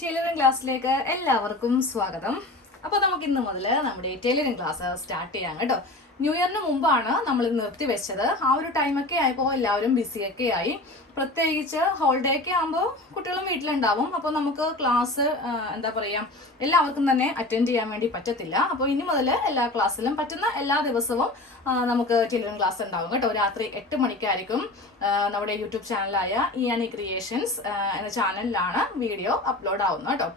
Tailoring ക്ലാസ്സിലേക്ക് എല്ലാവർക്കും സ്വാഗതം. അപ്പോൾ നമുക്ക് ഇന്ന് മുതൽ നമ്മുടെ ടൈലറിംഗ് ക്ലാസ് സ്റ്റാർട്ട് ചെയ്യാം കേട്ടോ. ന്യൂ ഇയറിന് മുമ്പാണ് നമ്മൾ നിർത്തി വെച്ചത് ആ ഒരു ടൈമൊക്കെ ആയപ്പോൾ എല്ലാവരും ബിസിയൊക്കെ ആയി. പ്രത്യേകിച്ച് ഹോളിഡേ ഒക്കെ ആകുമ്പോൾ കുട്ടികളും വീട്ടിലുണ്ടാവും. അപ്പോൾ നമുക്ക് ക്ലാസ് എന്താ പറയുക എല്ലാവർക്കും തന്നെ അറ്റൻഡ് ചെയ്യാൻ വേണ്ടി പറ്റത്തില്ല. അപ്പോൾ ഇനി മുതൽ എല്ലാ ക്ലാസ്സിലും പറ്റുന്ന എല്ലാ ദിവസവും നമുക്ക് ചിൽഡ്രൻ ക്ലാസ് ഉണ്ടാവും കേട്ടോ. രാത്രി എട്ട് മണിക്കായിരിക്കും നമ്മുടെ യൂട്യൂബ് ചാനലായ ഇ ക്രിയേഷൻസ് എന്ന ചാനലിലാണ് വീഡിയോ അപ്ലോഡ് ആവുന്നത് കേട്ടോ.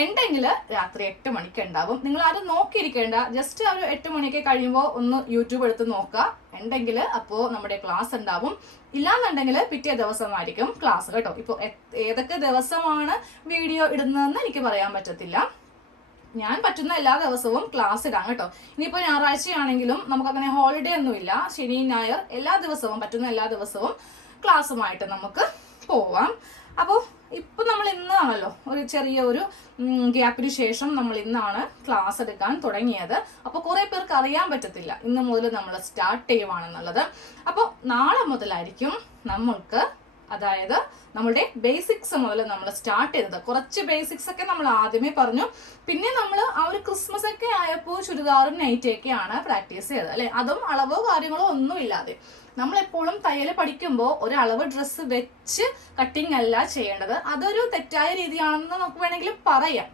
ഉണ്ടെങ്കിൽ രാത്രി എട്ട് മണിക്ക് ഉണ്ടാവും. നിങ്ങൾ ആരും നോക്കിയിരിക്കേണ്ട. ജസ്റ്റ് ഒരു എട്ട് മണിയൊക്കെ കഴിയുമ്പോൾ ഒന്ന് യൂട്യൂബ് എടുത്ത് നോക്കുക. ഉണ്ടെങ്കിൽ അപ്പോൾ നമ്മുടെ ക്ലാസ് ഉണ്ടാവും. ഇല്ലാന്നുണ്ടെങ്കിൽ പിറ്റേ ദിവസമായിരിക്കും ക്ലാസ് കേട്ടോ. ഇപ്പോൾ ഏതൊക്കെ ദിവസമാണ് വീഡിയോ ഇടുന്നതെന്ന് എനിക്ക് പറയാൻ പറ്റത്തില്ല. ഞാൻ പറ്റുന്ന എല്ലാ ദിവസവും ക്ലാസ് ഇടാം കേട്ടോ. ഇനിയിപ്പോൾ ഞായറാഴ്ചയാണെങ്കിലും നമുക്കങ്ങനെ ഹോളിഡേ ഒന്നുമില്ല ശനി ഞായർ എല്ലാ ദിവസവും പറ്റുന്ന എല്ലാ ദിവസവും ക്ലാസ്സുമായിട്ട് നമുക്ക് പോവാം. അപ്പോൾ ഇപ്പം നമ്മൾ ഇന്നാണല്ലോ ഒരു ചെറിയ ഒരു ഗ്യാപ്പിന് ശേഷം നമ്മൾ ഇന്നാണ് ക്ലാസ് എടുക്കാൻ തുടങ്ങിയത്. അപ്പോൾ കുറേ പേർക്ക് അറിയാൻ പറ്റത്തില്ല ഇന്ന് മുതൽ നമ്മൾ സ്റ്റാർട്ട് ചെയ്യുവാണെന്നുള്ളത്. അപ്പോൾ നാളെ മുതലായിരിക്കും നമ്മൾക്ക് അതായത് നമ്മളുടെ ബേസിക്സ് മുതൽ നമ്മൾ സ്റ്റാർട്ട് ചെയ്തത്. കുറച്ച് ബേസിക്സ് ഒക്കെ നമ്മൾ ആദ്യമേ പറഞ്ഞു. പിന്നെ നമ്മൾ ആ ഒരു ക്രിസ്മസ് ഒക്കെ ആയപ്പോൾ ചുരിദാറും നൈറ്റൊക്കെയാണ് പ്രാക്ടീസ് ചെയ്തത് അല്ലെ? അതും അളവോ കാര്യങ്ങളോ നമ്മൾ എപ്പോഴും തയ്യൽ പഠിക്കുമ്പോൾ ഒരു അളവ് ഡ്രസ്സ് വെച്ച് കട്ടിങ് അല്ല ചെയ്യേണ്ടത്. അതൊരു തെറ്റായ രീതിയാണെന്ന് നമുക്ക് വേണമെങ്കിൽ പറയാം.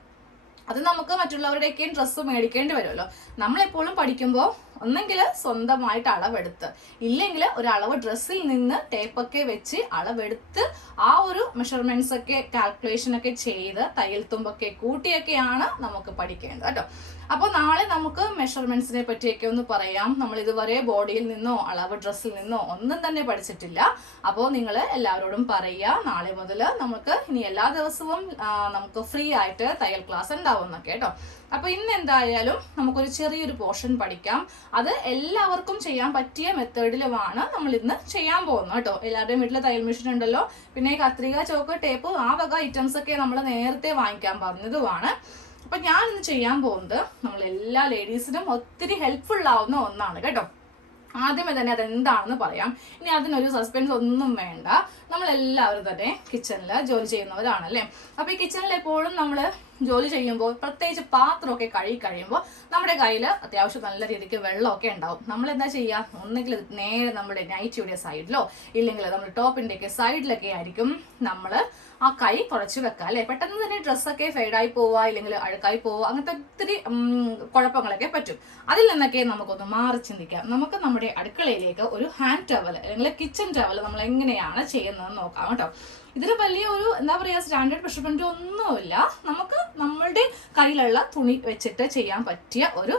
അത് നമുക്ക് മറ്റുള്ളവരുടെയൊക്കെയും ഡ്രസ്സ് മേടിക്കേണ്ടി വരുമല്ലോ. നമ്മളെപ്പോഴും പഠിക്കുമ്പോൾ ഒന്നെങ്കിൽ സ്വന്തമായിട്ട് അളവെടുത്ത് ഇല്ലെങ്കിൽ ഒരു അളവ് ഡ്രസ്സിൽ നിന്ന് ടേപ്പൊക്കെ വെച്ച് അളവെടുത്ത് ആ ഒരു മെഷർമെന്റ്സ് ഒക്കെ കാൽക്കുലേഷൻ ഒക്കെ ചെയ്ത് തയ്യൽ തുമ്പൊക്കെ കൂട്ടിയൊക്കെയാണ് നമുക്ക് പഠിക്കേണ്ടത് കേട്ടോ. അപ്പോൾ നാളെ നമുക്ക് മെഷർമെന്റ്സിനെ പറ്റിയൊക്കെ ഒന്ന് പറയാം. നമ്മൾ ഇതുവരെ ബോഡിയിൽ നിന്നോ അളവ് ഡ്രസ്സിൽ നിന്നോ ഒന്നും തന്നെ പഠിച്ചിട്ടില്ല. അപ്പോൾ നിങ്ങൾ എല്ലാവരോടും പറയുക നാളെ മുതൽ നമുക്ക് ഇനി എല്ലാ ദിവസവും നമുക്ക് ഫ്രീ ആയിട്ട് തയ്യൽ ക്ലാസ് ഉണ്ടാവും കേട്ടോ. അപ്പോൾ ഇന്ന് എന്തായാലും നമുക്കൊരു ചെറിയൊരു പോർഷൻ പഠിക്കാം. അത് എല്ലാവർക്കും ചെയ്യാൻ പറ്റിയ മെത്തേഡിലുമാണ് നമ്മൾ ഇന്ന് ചെയ്യാൻ പോകുന്നത് കേട്ടോ. എല്ലാവരുടെയും വീട്ടിൽ തയ്യൽ മെഷീൻ ഉണ്ടല്ലോ. പിന്നെ കത്രിക ചോക്ക് ടേപ്പ് ആ വക ഐറ്റംസ് ഒക്കെ നമ്മൾ നേരത്തെ വാങ്ങിക്കാൻ പറഞ്ഞതുമാണ്. അപ്പൊ ഞാൻ ഇന്ന് ചെയ്യാൻ പോകുന്നത് നമ്മൾ എല്ലാ ലേഡീസിനും ഒത്തിരി ഹെൽപ്ഫുൾ ആവുന്ന ഒന്നാണ് കേട്ടോ. ആദ്യമേ തന്നെ അതെന്താണെന്ന് പറയാം. ഇനി അതിനൊരു സസ്പെൻസ് ഒന്നും വേണ്ട. നമ്മൾ എല്ലാവരും തന്നെ കിച്ചണിൽ ജോലി ചെയ്യുന്നവരാണല്ലേ? അപ്പൊ ഈ കിച്ചണിൽ എപ്പോഴും നമ്മൾ ജോലി ചെയ്യുമ്പോൾ പ്രത്യേകിച്ച് പാത്രമൊക്കെ കഴുകി കഴിയുമ്പോൾ നമ്മുടെ കയ്യിൽ അത്യാവശ്യം നല്ല രീതിക്ക് വെള്ളമൊക്കെ ഉണ്ടാവും. നമ്മൾ എന്താ ചെയ്യുക? ഒന്നെങ്കിൽ നേരെ നമ്മുടെ നൈറ്റിയുടെ സൈഡിലോ ഇല്ലെങ്കിൽ നമ്മുടെ ടോപ്പിന്റെ ഒക്കെ സൈഡിലൊക്കെ ആയിരിക്കും നമ്മൾ ആ കൈ തുടച്ച് വെക്കുക അല്ലെ? പെട്ടെന്ന് തന്നെ ഡ്രസ്സൊക്കെ ഫെയ്ഡായി പോവുക ഇല്ലെങ്കിൽ അഴുക്കായി പോവുക അങ്ങനത്തെ ഒത്തിരി കുഴപ്പങ്ങളൊക്കെ പറ്റും. അതിൽ നിന്നൊക്കെ നമുക്കൊന്ന് മാറി ചിന്തിക്കാം. നമുക്ക് നമ്മുടെ അടുക്കളയിലേക്ക് ഒരു ഹാൻഡ് ടവൽ അല്ലെങ്കിൽ കിച്ചൺ ടവൽ നമ്മൾ എങ്ങനെയാണ് ചെയ്യുന്നതെന്ന് നോക്കാം കേട്ടോ. ഇതിന് വലിയ ഒരു എന്താ പറയുക സ്റ്റാൻഡേർഡ് മെഷർമെന്റ് ഒന്നുമില്ല. നമുക്ക് നമ്മളുടെ കയ്യിലുള്ള തുണി വെച്ചിട്ട് ചെയ്യാൻ പറ്റിയ ഒരു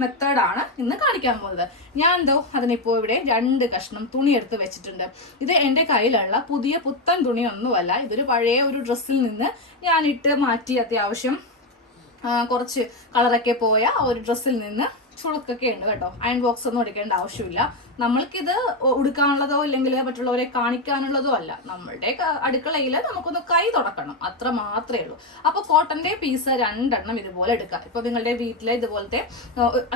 മെത്തേഡാണ് ഇന്ന് കാണിക്കാൻ പോകുന്നത്. ഞാൻ എന്തോ അതിനിപ്പോൾ ഇവിടെ രണ്ട് കഷ്ണം തുണി എടുത്ത് വെച്ചിട്ടുണ്ട്. ഇത് എന്റെ കയ്യിലുള്ള പുതിയ പുത്തൻ തുണിയൊന്നുമല്ല. ഇതൊരു പഴയ ഒരു ഡ്രസ്സിൽ നിന്ന് ഞാനിട്ട് മാറ്റി അത്യാവശ്യം കുറച്ച് കളറൊക്കെ പോയ ഒരു ഡ്രസ്സിൽ നിന്ന് ചുളുക്കൊക്കെ ഉണ്ട് കേട്ടോ. അയൺ ബോക്സ് ഒന്നും എടുക്കേണ്ട ആവശ്യമില്ല. നമ്മൾക്കിത് ഉടുക്കാനുള്ളതോ ഇല്ലെങ്കിൽ മറ്റുള്ളവരെ കാണിക്കാനുള്ളതോ അല്ല. നമ്മളുടെ അടുക്കളയിൽ നമുക്കൊന്ന് കൈ തുടക്കണം. അത്ര മാത്രമേ ഉള്ളൂ. അപ്പൊ കോട്ടന്റെ പീസ് രണ്ടെണ്ണം ഇതുപോലെ എടുക്കുക. ഇപ്പൊ നിങ്ങളുടെ വീട്ടിലെ ഇതുപോലത്തെ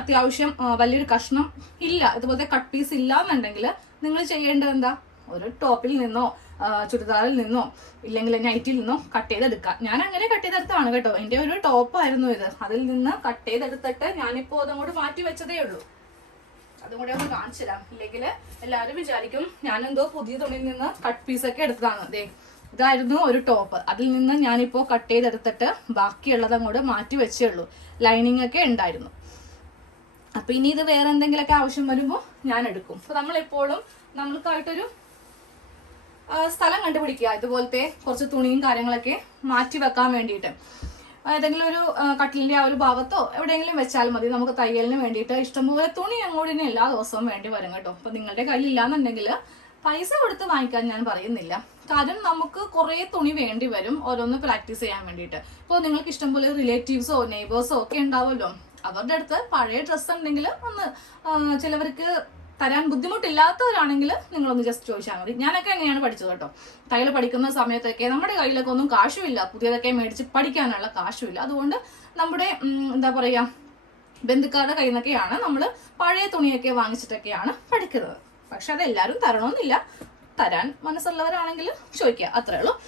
അത്യാവശ്യം വലിയൊരു കഷ്ണം ഇല്ല ഇതുപോലത്തെ കട്ട് പീസ് ഇല്ല എന്നുണ്ടെങ്കിൽ നിങ്ങൾ ചെയ്യേണ്ടത് എന്താ? ഒരു ടോപ്പിൽ നിന്നോ ചുരിദാറിൽ നിന്നോ ഇല്ലെങ്കിൽ നൈറ്റിൽ നിന്നോ കട്ട് ചെയ്തെടുക്കാം. ഞാൻ അങ്ങനെ കട്ട് ചെയ്തെടുത്താണ് കേട്ടോ. എന്റെ ഒരു ടോപ്പായിരുന്നു ഇത്. അതിൽ നിന്ന് കട്ട് ചെയ്തെടുത്തിട്ട് ഞാനിപ്പോൾ അതങ്ങോട്ട് മാറ്റി വെച്ചതേ ഉള്ളൂ. അതും കൂടെ ഒന്ന് കാണിച്ചു തരാം. ഇല്ലെങ്കിൽ എല്ലാവരും വിചാരിക്കും ഞാനെന്തോ പുതിയ തുണിയിൽ നിന്ന് കട്ട് പീസൊക്കെ എടുത്തതാണ്. ദേ ഇതായിരുന്നു ഒരു ടോപ്പ് അതിൽ നിന്ന് ഞാനിപ്പോൾ കട്ട് ചെയ്തെടുത്തിട്ട് ബാക്കിയുള്ളത് അങ്ങോട്ട് മാറ്റി വെച്ചേ ഉള്ളൂ. ലൈനിങ് ഒക്കെ ഉണ്ടായിരുന്നു. അപ്പൊ ഇനി ഇത് വേറെ എന്തെങ്കിലുമൊക്കെ ആവശ്യം വരുമ്പോൾ ഞാൻ എടുക്കും. അപ്പൊ നമ്മളെപ്പോഴും നമ്മൾക്കായിട്ടൊരു സ്ഥലം കണ്ടുപിടിക്കുക. ഇതുപോലത്തെ കുറച്ച് തുണിയും കാര്യങ്ങളൊക്കെ മാറ്റി വെക്കാൻ വേണ്ടിയിട്ട്. ഏതെങ്കിലും ഒരു കട്ടിലിന്റെ ആ ഒരു ഭാഗത്തോ എവിടെയെങ്കിലും വെച്ചാൽ മതി. നമുക്ക് തയ്യലിന് വേണ്ടിയിട്ട് ഇഷ്ടംപോലെ തുണി അങ്ങോട്ടിന് എല്ലാ ദിവസവും വേണ്ടി വരും കേട്ടോ. അപ്പം നിങ്ങളുടെ കയ്യിൽ ഇല്ലാന്നുണ്ടെങ്കിൽ പൈസ കൊടുത്ത് വാങ്ങിക്കാൻ ഞാൻ പറയുന്നില്ല. കാരണം നമുക്ക് കുറേ തുണി വേണ്ടി വരും ഓരോന്ന് പ്രാക്ടീസ് ചെയ്യാൻ വേണ്ടിയിട്ട്. ഇപ്പോൾ നിങ്ങൾക്ക് ഇഷ്ടംപോലെ റിലേറ്റീവ്സോ നെയ്ബേഴ്സോ ഒക്കെ ഉണ്ടാവുമല്ലോ. അവരുടെ അടുത്ത് പഴയ ഡ്രസ്സ് ഉണ്ടെങ്കിൽ ഒന്ന് ചിലവർക്ക് തരാൻ ബുദ്ധിമുട്ടില്ലാത്തവരാണെങ്കിൽ നിങ്ങളൊന്ന് ജസ്റ്റ് ചോദിച്ചാൽ മതി. ഞാനൊക്കെ എങ്ങനെയാണ് പഠിച്ചത് കേട്ടോ? തയ്യൽ പഠിക്കുന്ന സമയത്തൊക്കെ നമ്മുടെ കയ്യിലൊക്കെ ഒന്നും കാശുമില്ല. പുതിയതൊക്കെ മേടിച്ച് പഠിക്കാനുള്ള കാശുമില്ല. അതുകൊണ്ട് നമ്മുടെ എന്താ പറയുക ബന്ധുക്കാരുടെ കയ്യിൽ നിന്നൊക്കെയാണ് നമ്മൾ പഴയ തുണിയൊക്കെ വാങ്ങിച്ചിട്ടൊക്കെയാണ് പഠിക്കുന്നത്. പക്ഷെ അതെല്ലാവരും തരണമെന്നില്ല. തരാൻ മനസ്സുള്ളവരാണെങ്കിൽ ചോദിക്കുക. അത്രേ ഉള്ളൂ.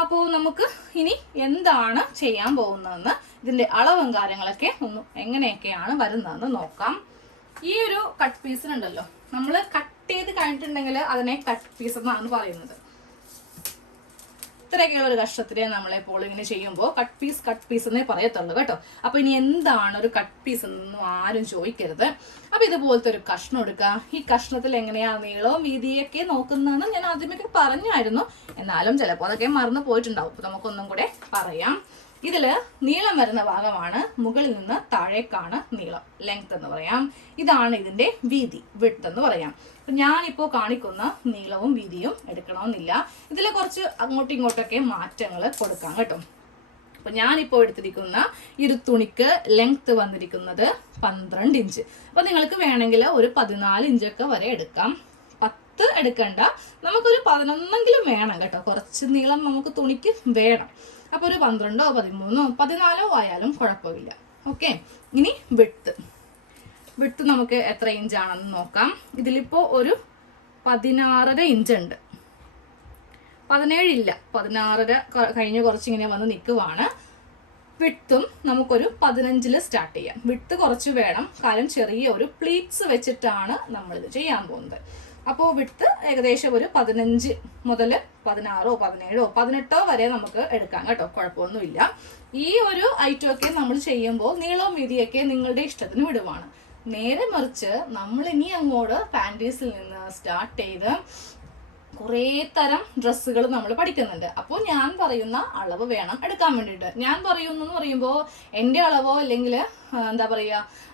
അപ്പോൾ നമുക്ക് ഇനി എന്താണ് ചെയ്യാൻ പോകുന്നതെന്ന് ഇതിന്റെ അളവും കാര്യങ്ങളൊക്കെ ഒന്ന് എങ്ങനെയൊക്കെയാണ് വരുന്നതെന്ന് നോക്കാം. ഈ ഒരു കട്ട് പീസിനുണ്ടല്ലോ നമ്മൾ കട്ട് ചെയ്ത് കഴിഞ്ഞിട്ടുണ്ടെങ്കിൽ അതിനെ കട്ട് പീസ് എന്നാണ് പറയുന്നത്. ഇത്രയൊക്കെയുള്ള ഒരു കഷ്ടത്തിലെ നമ്മളെ പോൾ ഇങ്ങനെ ചെയ്യുമ്പോൾ കട്ട് പീസ് കട്ട് പീസ് എന്നേ പറയത്തുള്ളൂ കേട്ടോ. അപ്പൊ ഇനി എന്താണ് ഒരു കട്ട് പീസ് എന്നൊന്നും ആരും ചോദിക്കരുത്. അപ്പൊ ഇതുപോലത്തെ ഒരു കഷ്ണം എടുക്കുക ഈ കഷ്ണത്തിൽ എങ്ങനെയാ നീളവും വീതിയൊക്കെ നോക്കുന്നതെന്ന് ഞാൻ ആദ്യമൊക്കെ പറഞ്ഞായിരുന്നു. എന്നാലും ചിലപ്പോൾ അതൊക്കെ മറന്നു പോയിട്ടുണ്ടാവും. നമുക്കൊന്നും കൂടെ പറയാം. ഇതിൽ നീളം വരുന്ന ഭാഗമാണ്. മുകളിൽ നിന്ന് താഴേക്കാണ് നീളം. ലെങ്ത് എന്ന് പറയാം. ഇതാണ് ഇതിന്റെ വീതി. വിട്ട് എന്ന് പറയാം. ഞാൻ ഞാനിപ്പോ കാണിക്കുന്ന നീളവും വീതിയും എടുക്കണമെന്നില്ല. ഇതിൽ കുറച്ച് അങ്ങോട്ടും ഇങ്ങോട്ടൊക്കെ മാറ്റങ്ങൾ കൊടുക്കാം കേട്ടോ. അപ്പൊ ഞാനിപ്പോൾ എടുത്തിരിക്കുന്ന ഒരു തുണിക്ക് ലെങ്ത് വന്നിരിക്കുന്നത് പന്ത്രണ്ട് ഇഞ്ച്. അപ്പൊ നിങ്ങൾക്ക് വേണമെങ്കിൽ ഒരു പതിനാല് ഇഞ്ചൊക്കെ വരെ എടുക്കാം. പത്ത് എടുക്കണ്ട. നമുക്കൊരു പതിനൊന്നെങ്കിലും വേണം കേട്ടോ. കുറച്ച് നീളം നമുക്ക് തുണിക്ക് വേണം. അപ്പൊ ഒരു പന്ത്രണ്ടോ പതിമൂന്നോ പതിനാലോ ആയാലും കുഴപ്പമില്ല. ഓക്കെ ഇനി വിട്ട് വിട്ട് നമുക്ക് എത്ര ഇഞ്ചാണെന്ന് നോക്കാം. ഇതിലിപ്പോ ഒരു പതിനാറര ഇഞ്ച് ഉണ്ട്. പതിനേഴില്ല. പതിനാറര കഴിഞ്ഞ് കുറച്ചിങ്ങനെ വന്ന് നിൽക്കുവാണ് വിട്ടും നമുക്കൊരു പതിനഞ്ചിൽ സ്റ്റാർട്ട് ചെയ്യാം. വിട്ട് കുറച്ച് വേണം. കാര്യം ചെറിയ ഒരു പ്ലീറ്റ്സ് വെച്ചിട്ടാണ് നമ്മളിത് ചെയ്യാൻ പോകുന്നത്. അപ്പോൾ വിട്ട് ഏകദേശം ഒരു പതിനഞ്ച് മുതൽ പതിനാറോ പതിനേഴോ പതിനെട്ടോ വരെ നമുക്ക് എടുക്കാം കേട്ടോ. കുഴപ്പമൊന്നുമില്ല. ഈ ഒരു ഐറ്റം ഒക്കെ നമ്മൾ ചെയ്യുമ്പോൾ നീളവും വീതിയൊക്കെ നിങ്ങളുടെ ഇഷ്ടത്തിന് വിടുവാണ്. നേരെ മറിച്ച് നമ്മൾ ഇനി അങ്ങോട്ട് പാന്റീസിൽ നിന്ന് സ്റ്റാർട്ട് ചെയ്ത് കുറേ തരം ഡ്രസ്സുകൾ നമ്മൾ പഠിക്കുന്നുണ്ട്. അപ്പോൾ ഞാൻ പറയുന്ന അളവ് വേണം എടുക്കാൻ വേണ്ടിയിട്ട്. ഞാൻ പറയുന്നു എന്ന് പറയുമ്പോൾ എന്റെ അളവോ അല്ലെങ്കിൽ എന്താ പറയുക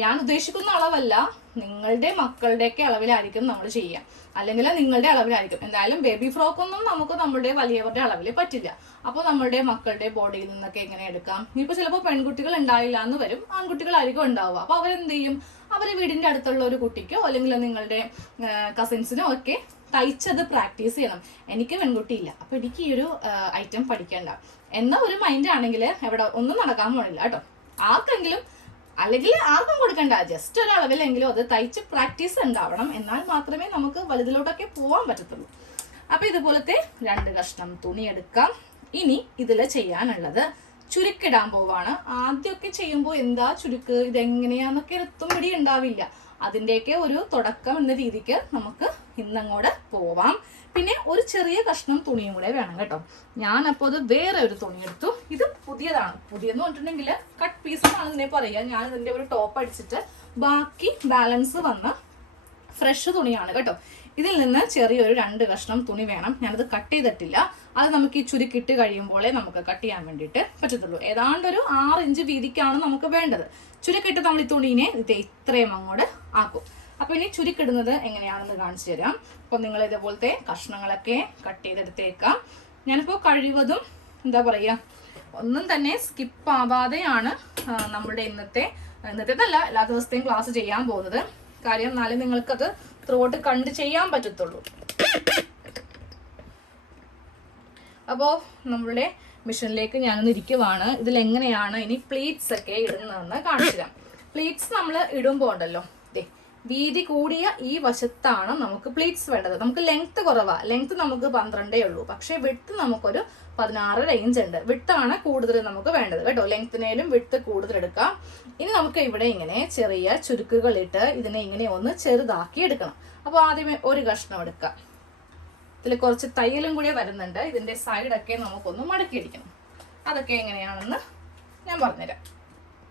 ഞാൻ ഉദ്ദേശിക്കുന്ന അളവല്ല. നിങ്ങളുടെ മക്കളുടെയൊക്കെ അളവിലായിരിക്കും നമ്മൾ ചെയ്യുക. അല്ലെങ്കിൽ നിങ്ങളുടെ അളവിലായിരിക്കും. എന്തായാലും ബേബി ഫ്രോക്ക് ഒന്നും നമുക്ക് നമ്മുടെ വലിയവരുടെ അളവിൽ പറ്റില്ല. അപ്പോൾ നമ്മുടെ മക്കളുടെ ബോഡിയിൽ നിന്നൊക്കെ എങ്ങനെ എടുക്കാം? ഇനിയിപ്പോൾ ചിലപ്പോൾ പെൺകുട്ടികൾ ഉണ്ടാവില്ല എന്ന് വരും. ആൺകുട്ടികളായിരിക്കും ഉണ്ടാവുക. അപ്പോൾ അവരെന്ത് ചെയ്യും? അവർ വീടിന്റെ അടുത്തുള്ള ഒരു കുട്ടിക്കോ അല്ലെങ്കിൽ നിങ്ങളുടെ കസിൻസിനോ ഒക്കെ തയ്ച്ചത് പ്രാക്ടീസ് ചെയ്യണം. എനിക്ക് പെൺകുട്ടിയില്ല. അപ്പൊ എനിക്ക് ഈ ഒരു ഐറ്റം പഠിക്കണ്ട. എന്ന ഒരു മൈൻഡ് ആണെങ്കിൽ എവിടെ ഒന്നും നടക്കാൻ പോണില്ല കേട്ടോ. ആർക്കെങ്കിലും അല്ലെങ്കിൽ ആർക്കും കൊടുക്കണ്ട. ജസ്റ്റ് ഒരളവിലെങ്കിലും അത് തയ്ച്ച് പ്രാക്ടീസ് ഉണ്ടാവണം. എന്നാൽ മാത്രമേ നമുക്ക് വലുതിലോട്ടൊക്കെ പോകാൻ പറ്റത്തുള്ളൂ. അപ്പൊ ഇതുപോലത്തെ രണ്ട് കഷ്ണം തുണി എടുക്കാം ഇനി ഇതിൽ ചെയ്യാനുള്ളത് ചുരുക്കിടാൻ പോവാണ്. ആദ്യമൊക്കെ ചെയ്യുമ്പോൾ എന്താ ചുരുക്ക്? ഇതെങ്ങനെയാന്നൊക്കെ എത്തും പിടി ഉണ്ടാവില്ല. അതിന്റെയൊക്കെ ഒരു തുടക്കം എന്ന രീതിക്ക് നമുക്ക് ഇന്നങ്ങോട്ട് പോവാം. പിന്നെ ഒരു ചെറിയ കഷ്ണം തുണിയും കൂടെ വേണം കേട്ടോ. ഞാൻ അപ്പോൾ അത് വേറെ ഒരു തുണി എടുത്തു. ഇത് പുതിയതാണ്. പുതിയെന്ന് പറഞ്ഞിട്ടുണ്ടെങ്കിൽ കട്ട് പീസ് എന്നാണ് ഇതിനെ പറയുക. ഞാൻ ഇതിന്റെ ഒരു ടോപ്പ് അടിച്ചിട്ട് ബാക്കി ബാലൻസ് വന്ന ഫ്രഷ് തുണിയാണ് കേട്ടോ. ഇതിൽ നിന്ന് ചെറിയൊരു രണ്ട് കഷ്ണം തുണി വേണം. ഞാനത് കട്ട് ചെയ്തിട്ടില്ല. അത് നമുക്ക് ഈ ചുരുക്കിട്ട് കഴിയുമ്പോഴേ നമുക്ക് കട്ട് ചെയ്യാൻ വേണ്ടിയിട്ട് പറ്റത്തുള്ളൂ. ഏതാണ്ട് ഒരു ആറ് ഇഞ്ച് വീതിക്കാണ് നമുക്ക് വേണ്ടത്. ചുരുക്കിട്ട് നമ്മൾ ഈ തുണീനെ ഇത് ഇത്രയും അങ്ങോട്ട് ആക്കും. അപ്പൊ ഇനി ചുരുക്കിടുന്നത് എങ്ങനെയാണെന്ന് കാണിച്ചു തരാം. അപ്പൊ നിങ്ങൾ ഇതേപോലത്തെ കഷ്ണങ്ങളൊക്കെ കട്ട് ചെയ്തെടുത്തേക്കാം. ഞാനിപ്പോൾ കഴിവതും എന്താ പറയുക ഒന്നും തന്നെ സ്കിപ്പ് ആവാതെയാണ് നമ്മുടെ ഇന്നത്തെ ഇന്നത്തേതല്ല എല്ലാ ദിവസത്തെയും ക്ലാസ് ചെയ്യാൻ പോകുന്നത്. കാര്യം എന്നാലേ നിങ്ങൾക്കത് ത്രോട്ട് കണ്ട് ചെയ്യാൻ പറ്റത്തുള്ളൂ. അപ്പോൾ നമ്മളുടെ മിഷനിലേക്ക് ഞാനൊന്ന് ഇരിക്കുവാണ്. ഇതിൽ എങ്ങനെയാണ് ഇനി പ്ലീറ്റ്സ് ഒക്കെ ഇടുന്നതെന്ന് കാണിച്ചു തരാം. പ്ലീറ്റ്സ് നമ്മൾ ഇടുമ്പോൾ ഉണ്ടല്ലോ വീതി കൂടിയ ഈ വശത്താണ് നമുക്ക് പ്ലീറ്റ്സ് വേണ്ടത്. നമുക്ക് ലെങ്ത് കുറവാ. ലെങ്ത് നമുക്ക് പന്ത്രണ്ടേ ഉള്ളൂ. പക്ഷേ വിട്ട് നമുക്കൊരു പതിനാറ് റേഞ്ച് ഉണ്ട്. വിട്ടാണ് കൂടുതൽ നമുക്ക് വേണ്ടത് കേട്ടോ. ലെങ്ത്തിനേലും വിട്ട് കൂടുതൽ എടുക്കാം. ഇനി നമുക്ക് ഇവിടെ ഇങ്ങനെ ചെറിയ ചുരുക്കുകളിട്ട് ഇതിനെ ഇങ്ങനെ ഒന്ന് ചെറുതാക്കി എടുക്കണം. അപ്പോൾ ആദ്യമേ ഒരു കഷ്ണം എടുക്കാം. ഇതിൽ കുറച്ച് തയ്യലും കൂടി വരുന്നുണ്ട്. ഇതിന്റെ സൈഡൊക്കെ നമുക്കൊന്ന് മടക്കിയിരിക്കണം അതൊക്കെ എങ്ങനെയാണെന്ന് ഞാൻ പറഞ്ഞുതരാം.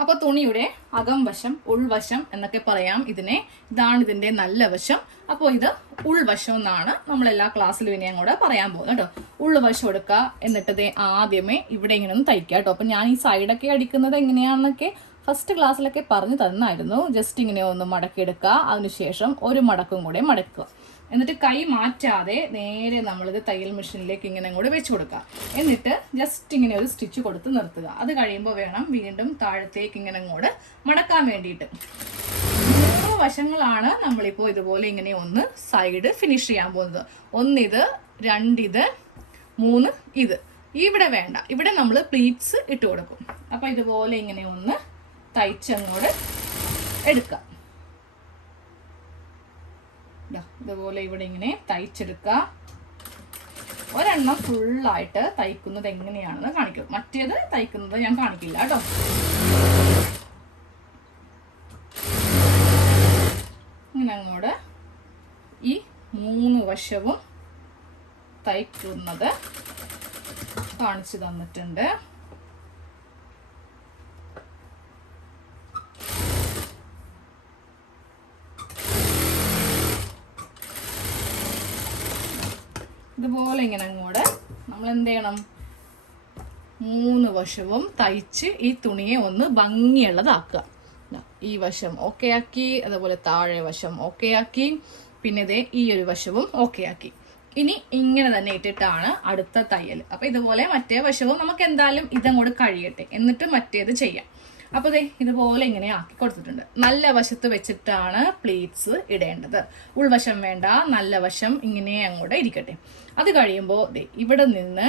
അപ്പൊ തുണിയുടെ അകംവശം ഉൾവശം എന്നൊക്കെ പറയാം ഇതിനെ. ഇതാണ് ഇതിന്റെ നല്ല വശം. അപ്പോൾ ഇത് ഉൾവശം എന്നാണ് നമ്മൾ എല്ലാ ക്ലാസ്സിലും ഇനിയും കൂടെ പറയാൻ പോകുന്നത് കേട്ടോ. ഉൾവശം എടുക്കുക എന്നിട്ടത് ആദ്യമേ ഇവിടെ ഇങ്ങനെ ഒന്ന് തയ്ക്കുക കേട്ടോ. അപ്പൊ ഞാൻ ഈ സൈഡൊക്കെ അടിക്കുന്നത് എങ്ങനെയാണെന്നൊക്കെ ഫസ്റ്റ് ക്ലാസ്സിലൊക്കെ പറഞ്ഞു തന്നായിരുന്നു. ജസ്റ്റ് ഇങ്ങനെ ഒന്ന് മടക്കിയെടുക്കുക അതിനുശേഷം ഒരു മടക്കും കൂടെ മടക്കുക. എന്നിട്ട് കൈ മാറ്റാതെ നേരെ നമ്മളിത് തയ്യൽ മെഷീനിലേക്ക് ഇങ്ങനെ കൂടെ വെച്ച് കൊടുക്കുക. എന്നിട്ട് ജസ്റ്റ് ഇങ്ങനെ ഒരു സ്റ്റിച്ച് കൊടുത്ത് നിർത്തുക. അത് കഴിയുമ്പോൾ വേണം വീണ്ടും താഴത്തേക്ക് ഇങ്ങനെ കൂടെ മടക്കാൻ വേണ്ടിയിട്ട്. മൂന്ന് വശങ്ങളാണ് നമ്മളിപ്പോൾ ഇതുപോലെ ഇങ്ങനെ ഒന്ന് സൈഡ് ഫിനിഷ് ചെയ്യാൻ പോകുന്നത്. ഒന്നിത് രണ്ടിത് മൂന്ന് ഇത്. ഇവിടെ വേണ്ട. ഇവിടെ നമ്മൾ പ്ലീറ്റ്സ് ഇട്ട് കൊടുക്കും. അപ്പോൾ ഇതുപോലെ ഇങ്ങനെ ഒന്ന് തയ്ച്ചങ്ങോട്ട് എടുക്കാം ഇതുപോലെ ഇവിടെ ഇങ്ങനെ തയ്ച്ചെടുക്കുക. ഒരെണ്ണം ഫുള്ളായിട്ട് തയ്ക്കുന്നത് എങ്ങനെയാണെന്ന് കാണിക്കും. മറ്റേത് തയ്ക്കുന്നത് ഞാൻ കാണിക്കില്ല കേട്ടോ. ഇങ്ങനെ അങ്ങോട്ട് ഈ മൂന്ന് വശവും തയ്ക്കുന്നത് കാണിച്ചു തന്നിട്ടുണ്ട്. ഇതുപോലെ ഇങ്ങനെ അങ്ങോട്ട് നമ്മൾ എന്ത് ചെയ്യണം മൂന്ന് വശവും തയ്ച്ച് ഈ തുണിയെ ഒന്ന് ഭംഗിയുള്ളതാക്കുക. ഈ വശം ഓക്കെ ആക്കി അതുപോലെ താഴെ വശം ഓക്കെ ആക്കി പിന്നെ ഇതേ ഈ ഒരു വശവും ഓക്കെ ആക്കി. ഇനി ഇങ്ങനെ തന്നെ ഇട്ടിട്ടാണ് അടുത്ത തയ്യൽ. അപ്പൊ ഇതുപോലെ മറ്റേ വശവും നമുക്ക് എന്തായാലും ഇതങ്ങോട്ട് കഴിയട്ടെ. എന്നിട്ട് മറ്റേത് ചെയ്യാം. അപ്പോൾ ദേ ഇതുപോലെ ഇങ്ങനെ ആക്കി കൊടുത്തിട്ടുണ്ട്. നല്ല വശത്ത് വെച്ചിട്ടാണ് പ്ലേറ്റ്സ് ഇടേണ്ടത്. ഉൾവശം വേണ്ട നല്ല വശം ഇങ്ങനെ അങ്ങോട്ട് ഇരിക്കട്ടെ. അത് കഴിയുമ്പോൾ ദേ ഇവിടെ നിന്ന്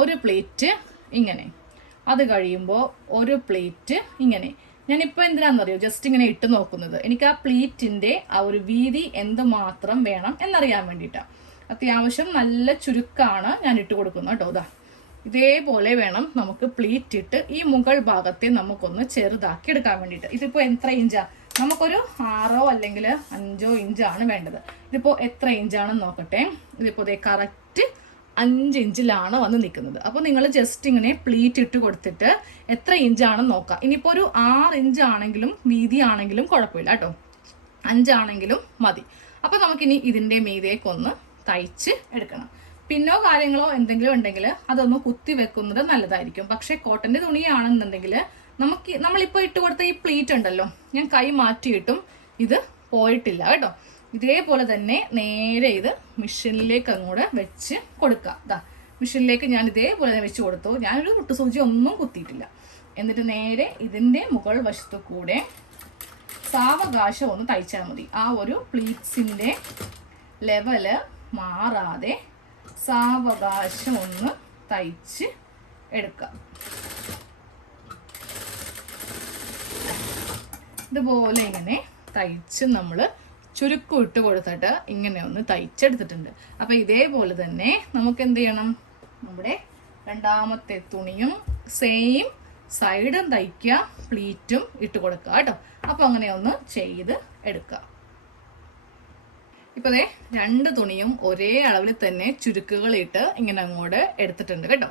ഒരു പ്ലേറ്റ് ഇങ്ങനെ. അത് കഴിയുമ്പോൾ ഒരു പ്ലേറ്റ് ഇങ്ങനെ. ഞാനിപ്പോൾ എന്തിനാണെന്നറിയോ ജസ്റ്റ് ഇങ്ങനെ ഇട്ട് നോക്കുന്നത്. എനിക്ക് ആ പ്ലേറ്റിന്റെ ആ ഒരു വീതി എന്തുമാത്രം വേണം എന്നറിയാൻ വേണ്ടിയിട്ടാണ് അത്യാവശ്യം നല്ല ചുരുക്കാണ് ഞാൻ ഇട്ട് കൊടുക്കുന്നത് കേട്ടോ. ഇതാ ഇതേപോലെ വേണം നമുക്ക് പ്ലീറ്റ് ഇട്ട് ഈ മുകൾ ഭാഗത്തെ നമുക്കൊന്ന് ചെറുതാക്കി എടുക്കാൻ വേണ്ടിയിട്ട്. ഇതിപ്പോൾ എത്ര ഇഞ്ചാ നമുക്കൊരു ആറോ അല്ലെങ്കിൽ അഞ്ചോ ഇഞ്ചാണ് വേണ്ടത്. ഇതിപ്പോൾ എത്ര ഇഞ്ചാണെന്ന് നോക്കട്ടെ. ഇതിപ്പോൾ ഇതേ കറക്റ്റ് അഞ്ച് ഇഞ്ചിലാണ് വന്ന് നിൽക്കുന്നത്. അപ്പോൾ നിങ്ങൾ ജസ്റ്റ് ഇങ്ങനെ പ്ലീറ്റ് ഇട്ട് കൊടുത്തിട്ട് എത്ര ഇഞ്ചാണെന്ന് നോക്കാം. ഇനിയിപ്പോൾ ഒരു ആറ് ഇഞ്ച് ആണെങ്കിലും വീതി ആണെങ്കിലും കുഴപ്പമില്ല കേട്ടോ. അഞ്ചാണെങ്കിലും മതി. അപ്പോൾ നമുക്കിനി ഇതിന്റെ മീതേക്കൊന്ന് തയ്ച്ച് എടുക്കണം. പിന്നോ കാര്യങ്ങളോ എന്തെങ്കിലും ഉണ്ടെങ്കിൽ അതൊന്ന് കുത്തി വെക്കുന്നത് നല്ലതായിരിക്കും. പക്ഷേ കോട്ടന്റെ തുണിയാണെന്നുണ്ടെങ്കിൽ നമുക്ക് നമ്മളിപ്പോൾ ഇട്ട് കൊടുത്ത ഈ പ്ലീറ്റ് ഉണ്ടല്ലോ ഞാൻ കൈ മാറ്റിയിട്ടും ഇത് പോയിട്ടില്ല കേട്ടോ. ഇതേപോലെ തന്നെ നേരെ ഇത് മെഷീനിലേക്ക് അങ്ങോട്ട് വെച്ച് കൊടുക്കുക. ഇതാ മെഷീനിലേക്ക് ഞാൻ ഇതേപോലെ തന്നെ വെച്ച് കൊടുത്തു. ഞാനൊരു മുട്ടുസൂചി ഒന്നും കുത്തിയിട്ടില്ല. എന്നിട്ട് നേരെ ഇതിന്റെ മുകൾ വശത്തു കൂടെ സാവകാശം ഒന്ന് തയ്ച്ചാൽ മതി. ആ ഒരു പ്ലീറ്റ്സിന്റെ ലെവൽ മാറാതെ സാവകാശം ഒന്ന് തയ്ച്ച് എടുക്കാം. ഇതുപോലെ ഇങ്ങനെ തയ്ച്ച് നമ്മൾ ചുരുക്കം ഇട്ട് കൊടുത്തിട്ട് ഇങ്ങനെ ഒന്ന് തയ്ച്ചെടുത്തിട്ടുണ്ട്. അപ്പം ഇതേപോലെ തന്നെ നമുക്ക് എന്ത് ചെയ്യണം? നമ്മുടെ രണ്ടാമത്തെ തുണിയും സെയിം സൈഡും തയ്ക്കുക പ്ലീറ്റും ഇട്ട് കൊടുക്കുക കേട്ടോ. അപ്പോൾ അങ്ങനെ ഒന്ന് ചെയ്ത് എടുക്കുക ഇപ്പൊ ദേ രണ്ട് തുണിയും ഒരേ അളവിൽ തന്നെ ചുരുക്കുകളിട്ട് ഇങ്ങനെ അങ്ങോട്ട് എടുത്തിട്ടുണ്ട് കേട്ടോ.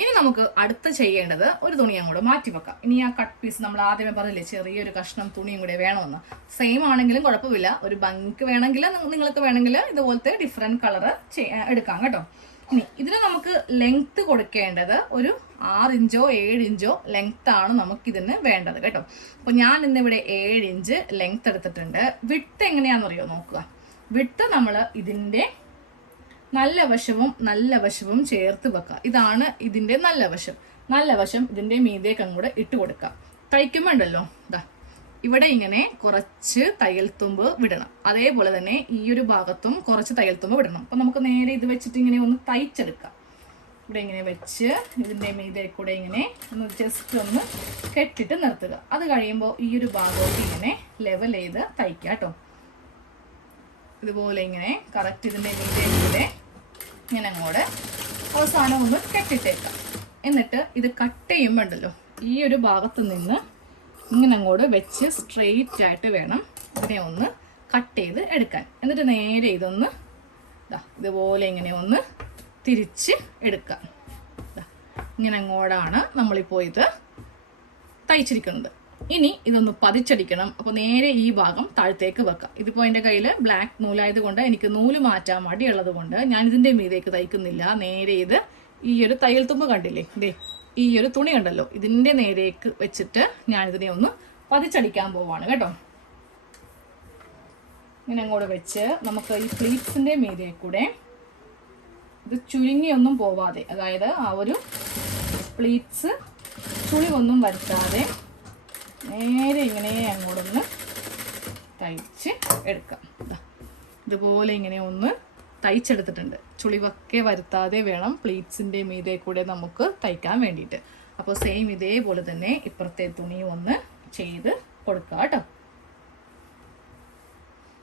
ഇനി നമുക്ക് അടുത്ത് ചെയ്യേണ്ടത് ഒരു തുണി അങ്ങോട്ട് മാറ്റി വെക്കാം. ഇനി ആ കട്ട് പീസ് നമ്മൾ ആദ്യമേ പറഞ്ഞില്ലേ ചെറിയൊരു കഷ്ണം തുണിയും കൂടെ വേണമെന്ന്. സെയിം ആണെങ്കിലും കുഴപ്പമില്ല. ഒരു ഭംഗിക്ക് വേണമെങ്കിൽ നിങ്ങൾക്ക് വേണമെങ്കിൽ ഇതുപോലത്തെ ഡിഫറെന്റ് കളർ എടുക്കാം കേട്ടോ. ഇനി ഇതിന് നമുക്ക് ലെങ്ത് കൊടുക്കേണ്ടത് ഒരു ആറ് ഇഞ്ചോ ഏഴ് ഇഞ്ചോ നമുക്ക് ഇതിന് വേണ്ടത് കേട്ടോ. അപ്പൊ ഞാൻ ഇന്നിവിടെ ഏഴ് ഇഞ്ച് ലെങ്ത് എടുത്തിട്ടുണ്ട്. വിട്ട് എങ്ങനെയാണെന്നറിയോ നോക്കുക. വിട്ട് നമ്മൾ ഇതിന്റെ നല്ല വശവും നല്ല വശവും ചേർത്ത് വെക്കുക ഇതാണ് ഇതിന്റെ നല്ല വശം. നല്ല വശം ഇതിന്റെ മീതേക്കും കൂടെ ഇട്ട് കൊടുക്കാം. തയ്ക്കുമ്പോണ്ടല്ലോ? ഇതാ ഇവിടെ ഇങ്ങനെ കുറച്ച് തയ്യൽ തുമ്പ് വിടണം. അതേപോലെ തന്നെ ഈ ഒരു ഭാഗത്തും കുറച്ച് തയ്യൽ തുമ്പ് വിടണം. അപ്പം നമുക്ക് നേരെ ഇത് വെച്ചിട്ട് ഇങ്ങനെ ഒന്ന് തയ്ച്ചെടുക്കാം. ഇവിടെ ഇങ്ങനെ വെച്ച് ഇതിന്റെ മീതെ കൂടെ ഇങ്ങനെ ഒന്ന് ജസ്റ്റ് ഒന്ന് കെട്ടിട്ട് നിർത്തുക. അത് കഴിയുമ്പോൾ ഈ ഒരു ഭാഗമൊക്കെ ഇങ്ങനെ ലെവൽ ചെയ്ത് തയ്ക്കാം കേട്ടോ ഇതുപോലെ ഇങ്ങനെ കറക്റ്റ് ഇതിന്റെ കൂടെ ഇങ്ങനെ അങ്ങോട്ട് അവസാനം ഒന്ന് കെട്ടിട്ടേക്കാം. എന്നിട്ട് ഇത് കട്ട് ചെയ്യുമ്പോണ്ടല്ലോ ഈ ഒരു ഭാഗത്ത് നിന്ന് ഇങ്ങനെ അങ്ങോട്ട് വെച്ച് സ്ട്രെയിറ്റ് ആയിട്ട് വേണം ഇതിനെ ഒന്ന് കട്ട് ചെയ്ത് എടുക്കാൻ. എന്നിട്ട് നേരെ ഇതൊന്ന് ദാ ഇതുപോലെ ഇങ്ങനെ ഒന്ന് തിരിച്ച് എടുക്കാം. ഇങ്ങനെ അങ്ങോട്ടാണ് നമ്മളിപ്പോൾ ഇത് തയ്ച്ചിരിക്കുന്നത്. ഇനി ഇതൊന്ന് പതിച്ചടിക്കണം. അപ്പോൾ നേരെ ഈ ഭാഗം താഴത്തേക്ക് വെക്കാം. ഇതിപ്പോൾ എന്റെ കയ്യിൽ ബ്ലാക്ക് നൂലായത് കൊണ്ട് എനിക്ക് നൂൽ മാറ്റാൻ മടിയുള്ളത് കൊണ്ട് ഞാൻ ഇതിന്റെ മീതേക്ക് തയ്ക്കുന്നില്ല. നേരെ ഇത് ഈ ഒരു തയ്യൽ തുമ്പ് കണ്ടില്ലേ? ദേ ഈ ഒരു തുണി ഉണ്ടല്ലോ ഇതിന്റെ നേരേക്ക് വെച്ചിട്ട് ഞാനിതിനെ ഒന്ന് പതിച്ചടിക്കാൻ പോവാണ് കേട്ടോ. ഇങ്ങനെ അങ്ങോട്ട് വെച്ച് നമുക്ക് ഈ പ്ലീറ്റ്സിന്റെ മീതെ കൂടെ ഇത് ചുരുങ്ങിയൊന്നും പോവാതെ അതായത് ആ ഒരു പ്ലീറ്റ്സ് ചുളിവൊന്നും വരുത്താതെ നേരെ ഇങ്ങനെ അങ്ങോട്ടൊന്ന് തയ്ച്ച് എടുക്കാം. ഇതുപോലെ ഇങ്ങനെ ഒന്ന് തയ്ച്ചെടുത്തിട്ടുണ്ട്. ചുളിവൊക്കെ വരുത്താതെ വേണം പ്ലീറ്റ്സിന്റെ മീതെ കൂടെ നമുക്ക് തയ്ക്കാൻ വേണ്ടിയിട്ട്. അപ്പോൾ സെയിം ഇതേപോലെ തന്നെ ഇപ്പുറത്തെ തുണി ഒന്ന് ചെയ്ത് കൊടുക്കുക കേട്ടോ.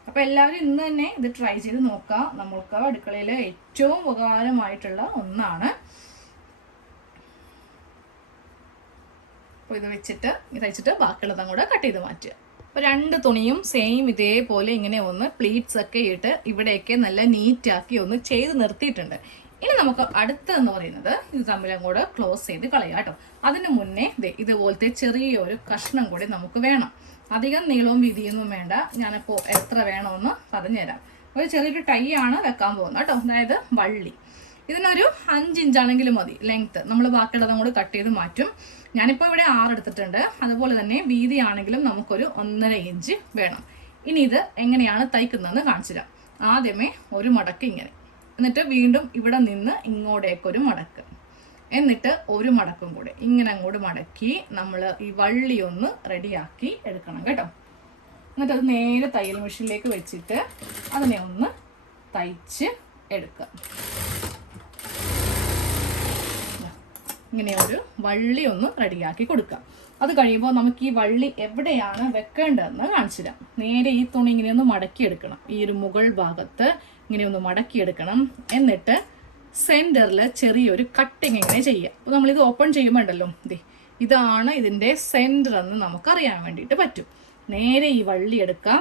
അപ്പോൾ എല്ലാവരും ഇന്ന് തന്നെ ഇത് ട്രൈ ചെയ്ത് നോക്കാം. നമ്മൾക്ക് അടുക്കളയിലെ ഏറ്റവും ഉപകാരമായിട്ടുള്ള ഒന്നാണ് അപ്പോൾ ഇത് വെച്ചിട്ട് ഇത് വെച്ചിട്ട് ബാക്കിയുള്ളതും കൂടെ കട്ട് ചെയ്ത് മാറ്റുക. അപ്പോൾ രണ്ട് തുണിയും സെയിം ഇതേപോലെ ഇങ്ങനെ ഒന്ന് പ്ലീറ്റ്സ് ഒക്കെ ഇട്ട് ഇവിടെയൊക്കെ നല്ല നീറ്റാക്കി ഒന്ന് ചെയ്ത് നിർത്തിയിട്ടുണ്ട്. ഇനി നമുക്ക് അടുത്തെന്ന് പറയുന്നത് ഇത് തമ്മിലും കൂടെ ക്ലോസ് ചെയ്ത് കളയാം കേട്ടോ. അതിന് മുന്നേ ഇതേ ഇതുപോലത്തെ ചെറിയൊരു കഷ്ണം കൂടി നമുക്ക് വേണം. അധികം നീളവും വീതിയൊന്നും വേണ്ട. ഞാനിപ്പോൾ എത്ര വേണമെന്ന് പറഞ്ഞുതരാം. ഒരു ചെറിയൊരു ടൈ ആണ് വെക്കാൻ പോകുന്നത് കേട്ടോ. അതായത് വള്ളി. ഇതിനൊരു അഞ്ച് ഇഞ്ചാണെങ്കിലും മതി ലെങ്ത്ത് നമ്മൾ ബാക്കിയുള്ളത് കൂടെ കട്ട് ചെയ്ത് മാറ്റും. ഞാനിപ്പോൾ ഇവിടെ ആറ് എടുത്തിട്ടുണ്ട്. അതുപോലെ തന്നെ വീതി ആണെങ്കിലും നമുക്കൊരു ഒന്നര ഇഞ്ച് വേണം. ഇനി ഇത് എങ്ങനെയാണ് തയ്ക്കുന്നതെന്ന് കാണിച്ചു തരാം. ആദ്യമേ ഒരു മടക്ക് ഇങ്ങനെ. എന്നിട്ട് വീണ്ടും ഇവിടെ നിന്ന് ഇങ്ങോട്ടേക്കൊരു മടക്ക്. എന്നിട്ട് ഒരു മടക്കും കൂടെ. ഇങ്ങനെ അങ്ങോട്ട് മടക്കി നമ്മൾ ഈ വള്ളി ഒന്ന് റെഡിയാക്കി എടുക്കണം കേട്ടോ. എന്നിട്ട് അത് നേരെ തയ്യൽ മെഷീനിലേക്ക് വെച്ചിട്ട് അതിനെ ഒന്ന് തയ്ച്ച് എടുക്കുക ഇങ്ങനെ ഒരു വള്ളി ഒന്ന് റെഡിയാക്കി കൊടുക്കാം. അത് കഴിയുമ്പോൾ നമുക്ക് ഈ വള്ളി എവിടെയാണ് വെക്കേണ്ടതെന്ന് കാണിച്ചു തരാം നേരെ ഈ തുണി ഇങ്ങനെ ഒന്ന് മടക്കിയെടുക്കണം. ഈ ഒരു മുകൾ ഭാഗത്ത് ഇങ്ങനെ ഒന്ന് മടക്കിയെടുക്കണം. എന്നിട്ട് സെന്ററിൽ ചെറിയൊരു കട്ടിങ് ഇങ്ങനെ ചെയ്യുക. അപ്പോൾ നമ്മളിത് ഓപ്പൺ ചെയ്യുമ്പോൾ ഉണ്ടല്ലോ ദേ ഇതാണ് ഇതിന്റെ സെന്റർ എന്ന് നമുക്കറിയാൻ വേണ്ടിയിട്ട് പറ്റും. നേരെ ഈ വള്ളി എടുക്കുക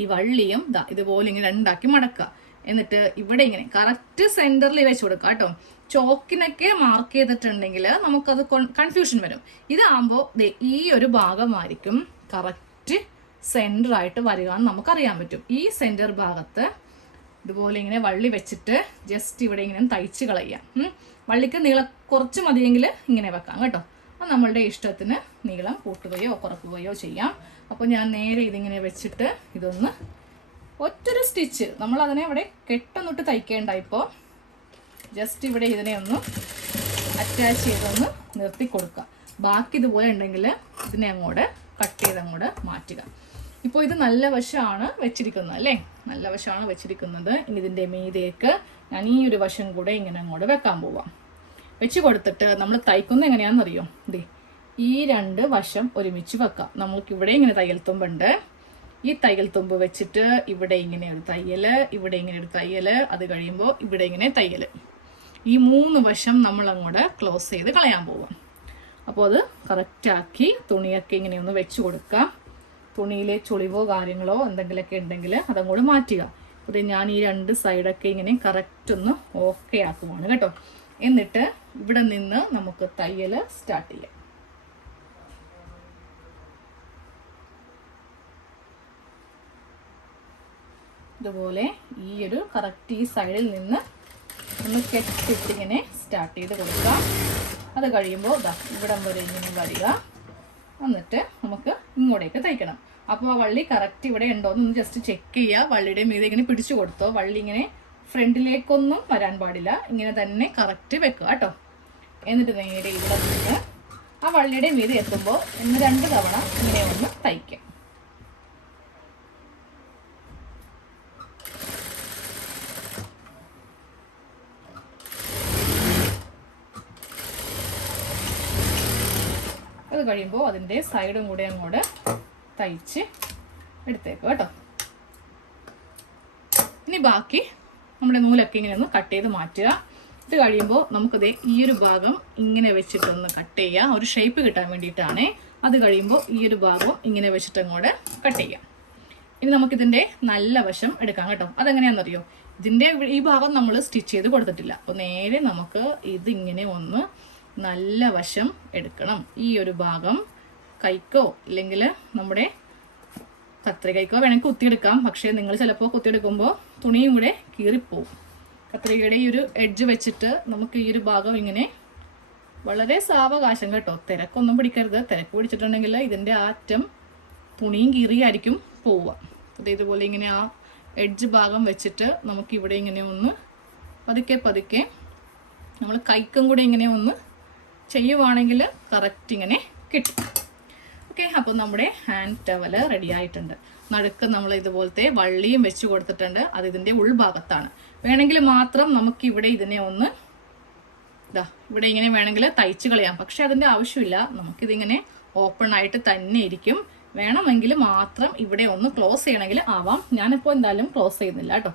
ഈ വള്ളിയും ദാ ഇതുപോലെ ഇങ്ങനെ രണ്ടാക്കി മടക്കുക. എന്നിട്ട് ഇവിടെ ഇങ്ങനെ കറക്റ്റ് സെന്ററിൽ വെച്ച് കൊടുക്കുക കേട്ടോ. ചോക്കിനൊക്കെ മാർക്ക് ചെയ്തിട്ടുണ്ടെങ്കിൽ നമുക്കത് കൺഫ്യൂഷൻ വരും. ഇതാകുമ്പോൾ ഈ ഒരു ഭാഗമായിരിക്കും കറക്റ്റ് സെന്റർ ആയിട്ട് വരിക എന്ന് നമുക്കറിയാൻ പറ്റും. ഈ സെന്റർ ഭാഗത്ത് ഇതുപോലെ ഇങ്ങനെ വള്ളി വെച്ചിട്ട് ജസ്റ്റ് ഇവിടെ ഇങ്ങനെ തയ്ച്ച് കളയാം. വള്ളിക്ക് നീളം കുറച്ച് മതിയെങ്കിൽ ഇങ്ങനെ വെക്കാം കേട്ടോ. അപ്പം നമ്മളുടെ ഇഷ്ടത്തിന് നീളം കൂട്ടുകയോ കുറക്കുകയോ ചെയ്യാം. അപ്പോൾ ഞാൻ നേരെ ഇതിങ്ങനെ വെച്ചിട്ട് ഇതൊന്ന് ഒറ്റൊരു സ്റ്റിച്ച് നമ്മളതിനെ ഇവിടെ കെട്ടൊന്നിട്ട് തയ്ക്കേണ്ട ഇപ്പോൾ ജസ്റ്റ് ഇവിടെ ഇതിനെ ഒന്ന് അറ്റാച്ച് ചെയ്തൊന്ന് നിർത്തി കൊടുക്കുക. ബാക്കി ഇതുപോലെ ഉണ്ടെങ്കിൽ ഇതിനെ അങ്ങോട്ട് കട്ട് ചെയ്ത് അങ്ങോട്ട് മാറ്റുക. ഇപ്പോൾ ഇത് നല്ല വശമാണ് വെച്ചിരിക്കുന്നത് അല്ലേ? നല്ല വശമാണ് വെച്ചിരിക്കുന്നത്. ഇനി ഇതിന്റെ മീതേക്ക് ഞാൻ ഈ ഒരു വശം കൂടെ ഇങ്ങനെ അങ്ങോട്ട് വെക്കാൻ പോവാം. വെച്ച് കൊടുത്തിട്ട് നമ്മൾ തയ്ക്കുന്നത് എങ്ങനെയാണെന്നറിയോ ദേ ഈ രണ്ട് വശം ഒരുമിച്ച് വെക്കാം. നമ്മൾക്ക് ഇവിടെ ഇങ്ങനെ തയ്യൽ തുമ്പുണ്ട്. ഈ തയ്യൽ തുമ്പ് വെച്ചിട്ട് ഇവിടെ ഇങ്ങനെ ഒരു തയ്യൽ ഇവിടെ ഇങ്ങനെ ഒരു തയ്യൽ അത് കഴിയുമ്പോൾ ഇവിടെ ഇങ്ങനെ തയ്യൽ ഈ മൂന്ന് വശം നമ്മൾ അങ്ങോട്ട് ക്ലോസ് ചെയ്ത് കളയാൻ പോവാം. അപ്പോൾ അത് കറക്റ്റാക്കി തുണിയൊക്കെ ഇങ്ങനെ ഒന്ന് വെച്ച് കൊടുക്കാം. തുണിയിലെ ചുളിവോ കാര്യങ്ങളോ എന്തെങ്കിലുമൊക്കെ ഉണ്ടെങ്കിൽ അതങ്ങോട്ട് മാറ്റുക. അപ്പോൾ ഞാൻ ഈ രണ്ട് സൈഡൊക്കെ ഇങ്ങനെ കറക്റ്റ് ഒന്ന് ഓക്കെ ആക്കുവാണ് കേട്ടോ. എന്നിട്ട് ഇവിടെ നിന്ന് നമുക്ക് തയ്യൽ സ്റ്റാർട്ട് ചെയ്യാം. ഇതുപോലെ ഈ ഒരു കറക്റ്റ് ഈ സൈഡിൽ നിന്ന് ഒന്ന് കെട്ടിട്ടിങ്ങനെ സ്റ്റാർട്ട് ചെയ്ത് കൊടുക്കാം. അത് കഴിയുമ്പോൾ ഇതാ ഇവിടം വരെ ഇങ്ങനെ വരിക. എന്നിട്ട് നമുക്ക് ഇങ്ങോട്ടേക്ക് തയ്ക്കണം. അപ്പോൾ ആ വള്ളി കറക്റ്റ് ഇവിടെ ഉണ്ടോ എന്ന് ജസ്റ്റ് ചെക്ക് ചെയ്യുക. വള്ളിയുടെ മീതെ ഇങ്ങനെ പിടിച്ചു കൊടുത്തോ? വള്ളി ഇങ്ങനെ ഫ്രണ്ടിലേക്കൊന്നും വരാൻ പാടില്ല. ഇങ്ങനെ തന്നെ കറക്റ്റ് വെക്കുക കേട്ടോ. എന്നിട്ട് നേരെ ഇവിടെ ആ വള്ളിയുടെ മീതെ എത്തുമ്പോൾ ഇന്ന് രണ്ട് തവണ ഇങ്ങനെ ഒന്ന് തയ്ക്കാം. അത് കഴിയുമ്പോൾ അതിന്റെ സൈഡും കൂടെ അങ്ങോട്ട് തയ്ച്ച് എടുത്തേക്കും കേട്ടോ. ഇനി ബാക്കി നമ്മുടെ നൂലൊക്കെ ഇങ്ങനെ ഒന്ന് കട്ട് ചെയ്ത് മാറ്റുക. ഇത് കഴിയുമ്പോൾ നമുക്കത് ഈ ഒരു ഭാഗം ഇങ്ങനെ വെച്ചിട്ടൊന്ന് കട്ട് ചെയ്യുക ഒരു ഷേപ്പ് കിട്ടാൻ വേണ്ടിയിട്ടാണ്. അത് കഴിയുമ്പോൾ ഈ ഒരു ഭാഗം ഇങ്ങനെ വെച്ചിട്ട് അങ്ങോട്ട് കട്ട് ചെയ്യാം. ഇനി നമുക്കിതിന്റെ നല്ല വശം എടുക്കാം കേട്ടോ. അതെങ്ങനെയാണെന്നറിയോ? ഇതിന്റെ ഈ ഭാഗം നമ്മൾ സ്റ്റിച്ച് ചെയ്ത് കൊടുത്തിട്ടില്ല. അപ്പോൾ നേരെ നമുക്ക് ഇതിങ്ങനെ ഒന്ന് നല്ല വശം എടുക്കണം. ഈ ഒരു ഭാഗം കൈക്കോ ഇല്ലെങ്കിൽ നമ്മുടെ കത്രികയ്ക്കോ വേണമെങ്കിൽ കുത്തിയെടുക്കാം. പക്ഷേ നിങ്ങൾ ചിലപ്പോൾ കുത്തിയെടുക്കുമ്പോൾ തുണിയും കൂടെ കീറിപ്പോവും. കത്രികയുടെ ഈ ഒരു എഡ്ജ് വെച്ചിട്ട് നമുക്ക് ഈ ഒരു ഭാഗം ഇങ്ങനെ വളരെ സാവകാശം കേട്ടോ. തിരക്കൊന്നും പിടിക്കരുത്. തിരക്ക് പിടിച്ചിട്ടുണ്ടെങ്കിൽ ഇതിന്റെ ആറ്റം തുണിയും കീറിയായിരിക്കും പോവുക. അത് ഇതുപോലെ ഇങ്ങനെ ആ എഡ്ജ് ഭാഗം വെച്ചിട്ട് നമുക്ക് ഇവിടെ ഇങ്ങനെ ഒന്ന് പതുക്കെ പതുക്കെ നമ്മൾ കൈക്കും കൂടെ ഇങ്ങനെ ഒന്ന് ചെയ്യുവാണെങ്കിൽ കറക്റ്റ് ഇങ്ങനെ കിട്ടും. ഓക്കെ അപ്പോൾ നമ്മുടെ ഹാൻഡ് ടവൽ റെഡി ആയിട്ടുണ്ട്. നടുക്ക് നമ്മൾ ഇതുപോലത്തെ വള്ളിയും വെച്ച് കൊടുത്തിട്ടുണ്ട്. അത് ഇതിന്റെ ഉൾഭാഗത്താണ്. വേണമെങ്കിൽ മാത്രം നമുക്ക് ഇവിടെ ഇതിനെ ഒന്ന് ഇതാ ഇവിടെ ഇങ്ങനെ വേണമെങ്കിൽ തയ്ച്ച് കളയാം. പക്ഷെ അതിന്റെ ആവശ്യമില്ല. നമുക്കിതിങ്ങനെ ഓപ്പൺ ആയിട്ട് തന്നെ ഇരിക്കും. വേണമെങ്കിൽ മാത്രം ഇവിടെ ഒന്ന് ക്ലോസ് ചെയ്യണമെങ്കിൽ ആവാം. ഞാനിപ്പോൾ എന്തായാലും ക്ലോസ് ചെയ്യുന്നില്ല കേട്ടോ.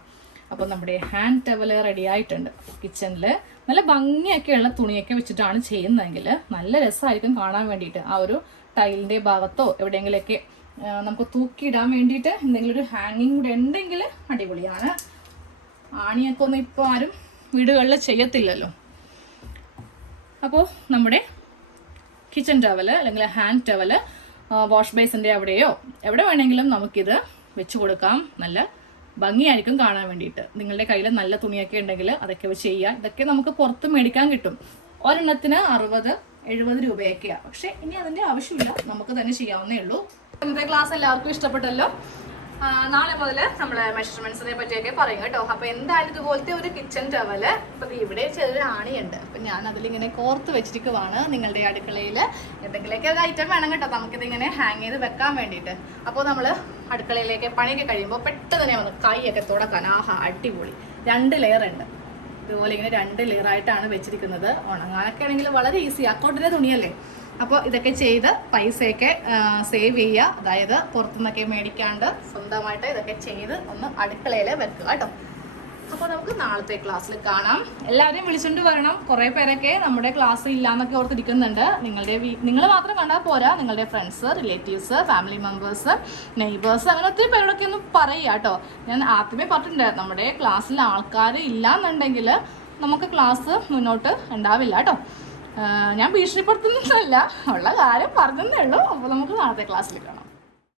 അപ്പോൾ നമ്മുടെ ഹാൻഡ് ടവൽ റെഡി ആയിട്ടുണ്ട്. കിച്ചണിൽ നല്ല ഭംഗിയൊക്കെയുള്ള തുണിയൊക്കെ വെച്ചിട്ടാണ് ചെയ്യുന്നതെങ്കിൽ നല്ല രസമായിരിക്കും കാണാൻ വേണ്ടിയിട്ട്. ആ ഒരു ടൈലിന്റെ ഭാഗത്തോ എവിടെയെങ്കിലുമൊക്കെ നമുക്ക് തൂക്കിയിടാൻ വേണ്ടിയിട്ട് എന്തെങ്കിലും ഒരു ഹാങ്ങിങ് കൂടെ ഉണ്ടെങ്കിൽ അടിപൊളിയാണ്. ആണിയൊക്കെ ഒന്നും ഇപ്പോൾ ആരും വീടുകളിൽ ചെയ്യത്തില്ലല്ലോ. അപ്പോൾ നമ്മുടെ കിച്ചൺ ടവൽ അല്ലെങ്കിൽ ഹാൻഡ് ടവൽ വാഷ് ബേസിന്റെ അവിടെയോ എവിടെ വേണമെങ്കിലും നമുക്കിത് വെച്ച് കൊടുക്കാം. നല്ല ഭംഗിയായിരിക്കും കാണാൻ വേണ്ടിയിട്ട്. നിങ്ങളുടെ കയ്യിൽ നല്ല തുണിയൊക്കെ ഉണ്ടെങ്കിൽ അതൊക്കെ ചെയ്യുക. ഇതൊക്കെ നമുക്ക് പുറത്ത് മേടിക്കാൻ കിട്ടും. ഒരെണ്ണത്തിന് അറുപത് എഴുപത് രൂപയൊക്കെയാണ് പക്ഷേ ഇനി അതിന്റെ ആവശ്യമില്ല. നമുക്ക് തന്നെ ചെയ്യാവുന്നേ ഉള്ളൂ. ഇന്നത്തെ ക്ലാസ് എല്ലാവർക്കും ഇഷ്ടപ്പെട്ടല്ലോ. നാളെ മുതൽ നമ്മൾ മെഷർമെന്റ്സിനെ പറ്റിയൊക്കെ പറയും കേട്ടോ. അപ്പൊ എന്തായാലും ഇതുപോലത്തെ ഒരു കിച്ചൺ ടവൽ അപ്പൊ ഇവിടെ ചെറിയൊരു ആണിയുണ്ട്. അപ്പൊ ഞാൻ അതിലിങ്ങനെ കോർത്ത് വെച്ചിരിക്കുവാണ് നിങ്ങളുടെ അടുക്കളയിൽ എന്തെങ്കിലുമൊക്കെ ഒരു ഐറ്റം വേണം കേട്ടോ. നമുക്കിതിങ്ങനെ ഹാങ് ചെയ്ത് വെക്കാൻ വേണ്ടിയിട്ട്. അപ്പോൾ നമ്മൾ അടുക്കളയിലേക്ക് പണിയൊക്കെ കഴിയുമ്പോൾ പെട്ടെന്ന് തന്നെ വന്ന് കൈയൊക്കെ തുടക്കാൻ. ആഹാ അടിപൊളി. രണ്ട് ലെയർ ഉണ്ട്. ഇതുപോലെ ഇങ്ങനെ രണ്ട് ലെയർ ആയിട്ടാണ് വെച്ചിരിക്കുന്നത്. ഉണങ്ങാനൊക്കെ ആണെങ്കിൽ വളരെ ഈസി അക്കൗണ്ടിന്റെ തുണിയല്ലേ? അപ്പോൾ ഇതൊക്കെ ചെയ്ത് പൈസയൊക്കെ സേവ് ചെയ്യുക. അതായത് പുറത്തുനിന്നൊക്കെ മേടിക്കാണ്ട് സ്വന്തമായിട്ട് ഇതൊക്കെ ചെയ്ത് ഒന്ന് അടുക്കളയിൽ വെക്കുക കേട്ടോ. അപ്പോൾ നമുക്ക് നാളത്തെ ക്ലാസ്സിൽ കാണാം. എല്ലാവരെയും വിളിച്ചുകൊണ്ട് വരണം. കുറേ പേരൊക്കെ നമ്മുടെ ക്ലാസ് ഇല്ലാന്നൊക്കെ ഓർത്തിരിക്കുന്നുണ്ട്. നിങ്ങളുടെ നിങ്ങൾ മാത്രം കണ്ടാൽ പോരാ. നിങ്ങളുടെ friends relatives family members neighbours അങ്ങനെ ഒത്തിരി പേരോടൊക്കെ ഒന്ന് പറയുക കേട്ടോ. ഞാൻ ആദ്യമേ പറഞ്ഞിട്ടുണ്ട് നമ്മുടെ ക്ലാസ്സിൽ ആൾക്കാർ ഇല്ലാന്നുണ്ടെങ്കിൽ നമുക്ക് ക്ലാസ് മുന്നോട്ട് ഉണ്ടാവില്ല കേട്ടോ. ഞാൻ ഭീഷണിപ്പെടുത്തുന്നതല്ല. ഉള്ള കാര്യം പറഞ്ഞതേ ഉള്ളൂ. അപ്പോൾ നമുക്ക് നാളത്തെ ക്ലാസ്സിൽ കാണാം.